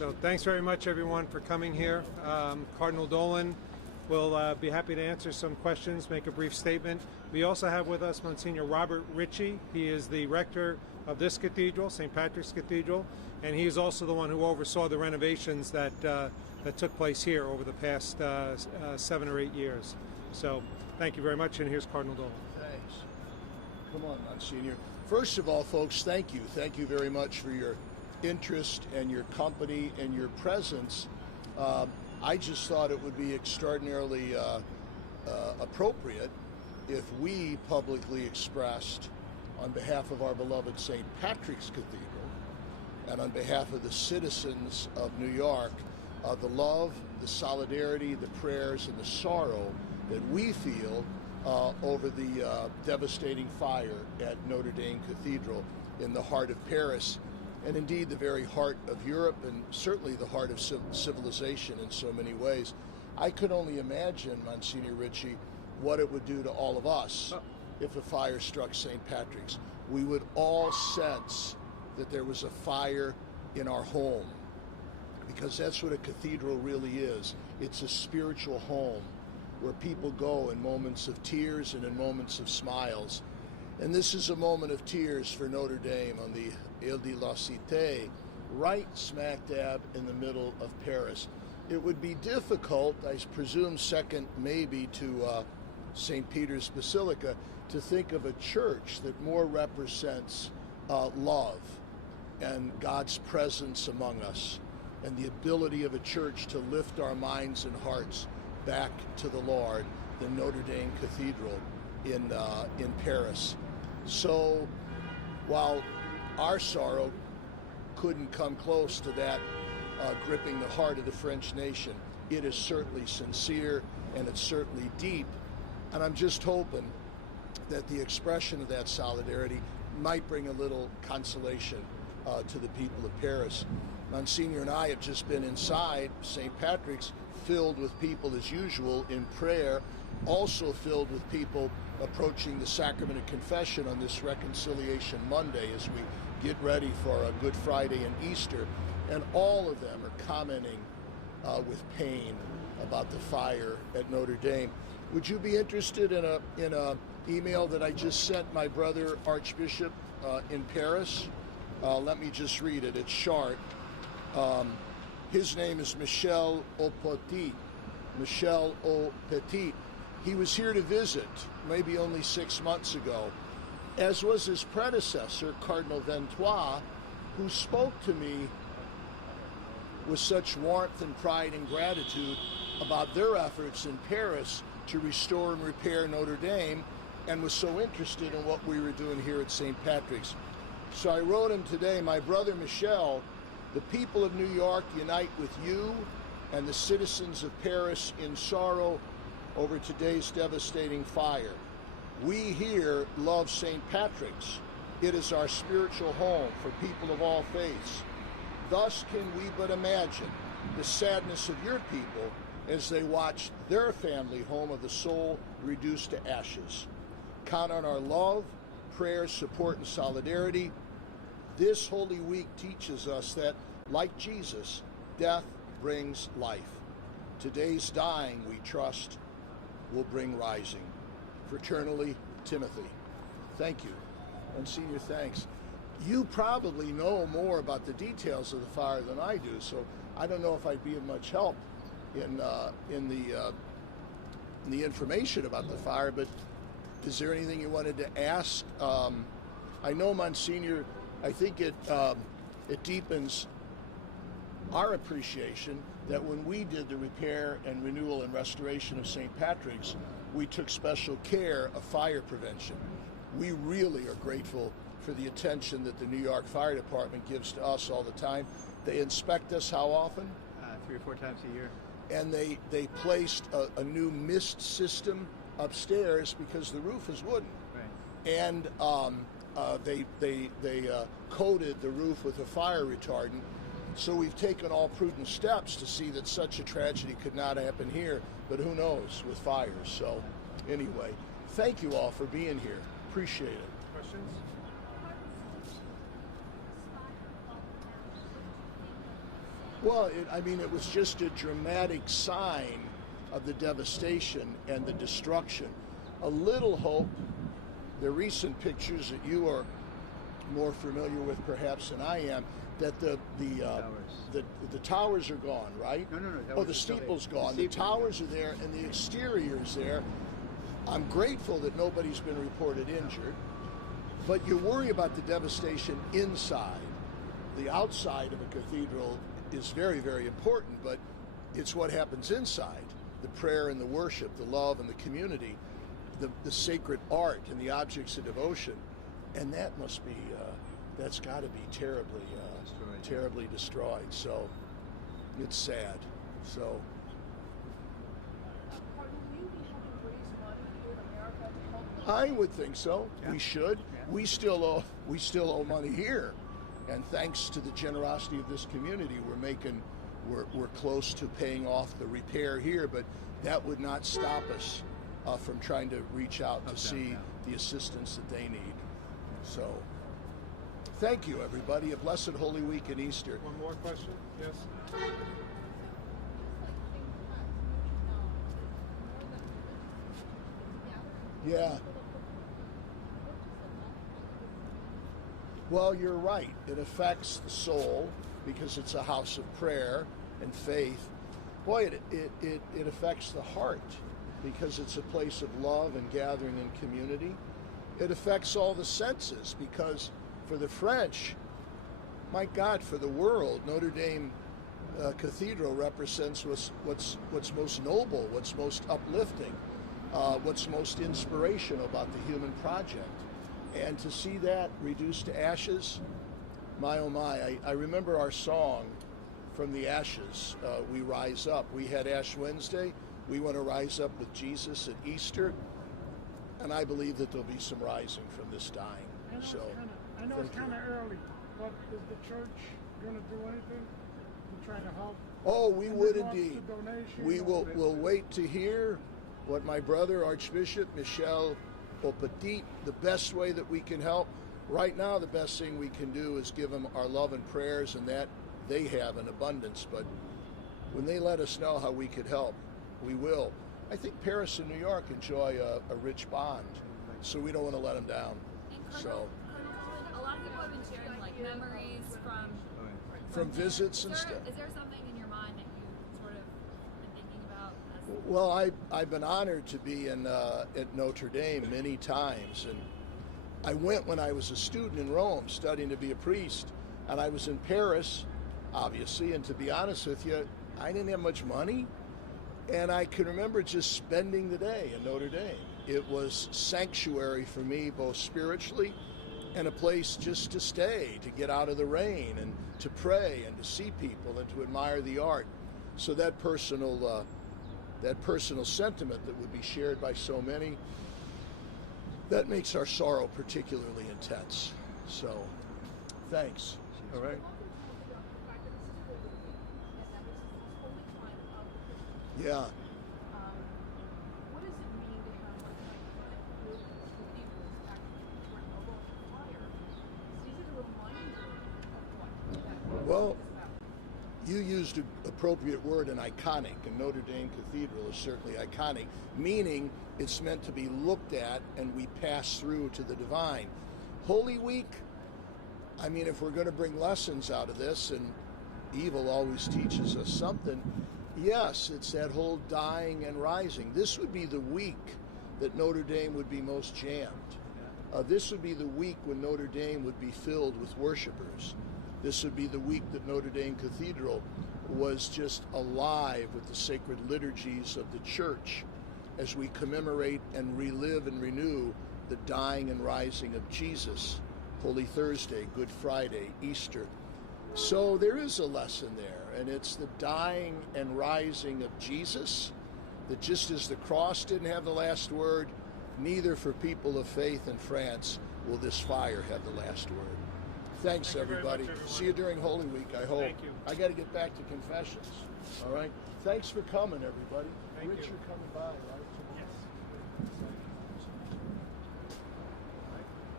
So thanks very much, everyone, for coming here. Cardinal Dolan will be happy to answer some questions, make a brief statement. We also have with us Monsignor Robert Ritchie. He is the rector of this cathedral, St. Patrick's Cathedral, and he is also the one who oversaw the renovations that took place here over the past 7 or 8 years. So thank you very much, and here's Cardinal Dolan. Thanks. Come on, Monsignor. First of all, folks, thank you. Thank you very much for your interest and your company and your presence. I just thought it would be extraordinarily appropriate if we publicly expressed, on behalf of our beloved St. Patrick's Cathedral and on behalf of the citizens of New York, the love, the solidarity, the prayers, and the sorrow that we feel over the devastating fire at Notre Dame Cathedral in the heart of Paris, and indeed the very heart of Europe, and certainly the heart of civilization in so many ways. I could only imagine, Monsignor Ritchie, what it would do to all of us if a fire struck St. Patrick's. We would all sense that there was a fire in our home, because that's what a cathedral really is. It's a spiritual home where people go in moments of tears and in moments of smiles. And this is a moment of tears for Notre Dame on the Ile de la Cité, right smack dab in the middle of Paris. It would be difficult, I presume second maybe to St. Peter's Basilica, to think of a church that more represents love and God's presence among us, and the ability of a church to lift our minds and hearts back to the Lord than Notre Dame Cathedral in Paris. So while our sorrow couldn't come close to that gripping the heart of the French nation, it is certainly sincere and it's certainly deep. And I'm just hoping that the expression of that solidarity might bring a little consolation to the people of Paris. Monsignor and I have just been inside St. Patrick's, filled with people as usual in prayer, also filled with people approaching the sacrament of confession on this Reconciliation Monday as we get ready for a Good Friday and Easter, and all of them are commenting with pain about the fire at Notre Dame. Would you be interested in a email that I just sent my brother Archbishop in Paris? Let me just read it. It's short. His name is Michel Aupetit. Michel Aupetit. He was here to visit maybe only 6 months ago, as was his predecessor, Cardinal Ventois, who spoke to me with such warmth and pride and gratitude about their efforts in Paris to restore and repair Notre Dame, and was so interested in what we were doing here at St. Patrick's. So I wrote him today, my brother Michel, the people of New York unite with you and the citizens of Paris in sorrow over today's devastating fire. We here love St. Patrick's. It is our spiritual home for people of all faiths. Thus can we but imagine the sadness of your people as they watch their family home of the soul reduced to ashes. Count on our love, prayers, support, and solidarity. This Holy Week teaches us that, like Jesus, death brings life. Today's dying, we trust, will bring rising. Fraternally, Timothy. Thank you. Monsignor, thanks. You probably know more about the details of the fire than I do, so I don't know if I'd be of much help in the information about the fire, but is there anything you wanted to ask? I know, Monsignor, I think it deepens our appreciation that when we did the repair and renewal and restoration of St. Patrick's, we took special care of fire prevention. We really are grateful for the attention that the New York Fire Department gives to us all the time. They inspect us how often? 3 or 4 times a year. And they placed a new mist system upstairs because the roof is wooden. Right. And they coated the roof with a fire retardant. So we've taken all prudent steps to see that such a tragedy could not happen here, but who knows with fires. So anyway, thank you all for being here. Appreciate it. Questions? Well, I mean, it was just a dramatic sign of the devastation and the destruction. A little hope. The recent pictures that you are more familiar with, perhaps, than I am, that the towers are gone, right? No. Oh, the steeple's gone. The towers are there, and the exterior's there. I'm grateful that nobody's been reported injured, but you worry about the devastation inside. The outside of a cathedral is very, very important, but it's what happens inside. The prayer and the worship, the love and the community, the sacred art and the objects of devotion. And that must be, that's got to be terribly destroyed. So it's sad. So. I would think so. Yeah. We should. Yeah. We still owe money here. And thanks to the generosity of this community, we're close to paying off the repair here, but that would not stop us from trying to reach out to see the assistance that they need. So, thank you, everybody. A blessed Holy Week and Easter. One more question? Yes. Yeah. Well, you're right. It affects the soul because it's a house of prayer and faith. Boy, it affects the heart because it's a place of love and gathering and community. It affects all the senses because for the French, my God, for the world, Notre Dame Cathedral represents what's most noble, what's most uplifting, what's most inspirational about the human project. And to see that reduced to ashes, my oh my, I remember our song, From the Ashes, We Rise Up. We had Ash Wednesday. We want to rise up with Jesus at Easter. And I believe that there'll be some rising from this dying. I know it's kind of early, but is the church going to do anything to try to help? Oh, we would indeed. We'll wait to hear what my brother, Archbishop Michel Petit, the best way that we can help. Right now, the best thing we can do is give them our love and prayers, and that they have in abundance. But when they let us know how we could help, we will. I think Paris and New York enjoy a rich bond, so we don't want to let them down. So, a lot of people have been sharing like memories from visits and stuff. Is there something in your mind that you sort of been thinking about? Well, I've been honored to be at Notre Dame many times, and I went when I was a student in Rome studying to be a priest, and I was in Paris, obviously, and to be honest with you, I didn't have much money, and I can remember just spending the day in Notre Dame. It was sanctuary for me, both spiritually and a place just to stay, to get out of the rain, and to pray, and to see people, and to admire the art. So that personal sentiment that would be shared by so many, that makes our sorrow particularly intense. So, thanks. All right. Yeah. What does it mean to have a cathedrals actually turn over fire? Is it a reminder of what? Well, you used an appropriate word, an iconic, and Notre Dame Cathedral is certainly iconic, meaning it's meant to be looked at and we pass through to the divine. Holy Week, I mean, if we're going to bring lessons out of this, and evil always teaches us something, yes, it's that whole dying and rising. This would be the week that Notre Dame would be most jammed. This would be the week when Notre Dame would be filled with worshipers. This would be the week that Notre Dame Cathedral was just alive with the sacred liturgies of the church as we commemorate and relive and renew the dying and rising of Jesus. Holy Thursday, Good Friday, Easter. So there is a lesson there, and it's the dying and rising of Jesus, that just as the cross didn't have the last word, neither for people of faith in France will this fire have the last word. Thanks, everybody. See you during Holy Week, I hope. Thank you. I got to get back to confessions. All right? Thanks for coming, everybody. Thank Rich, you. you're coming by, right? Yes.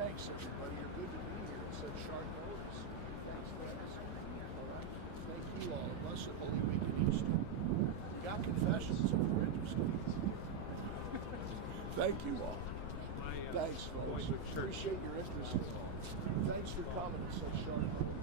Thanks, everybody. You're good to be here. It's such sharp notice. Thanks, friends. All right. Thank you all. Thank you all. My, Thanks, folks. going to church. Appreciate your interest. Thanks for coming at such short notice.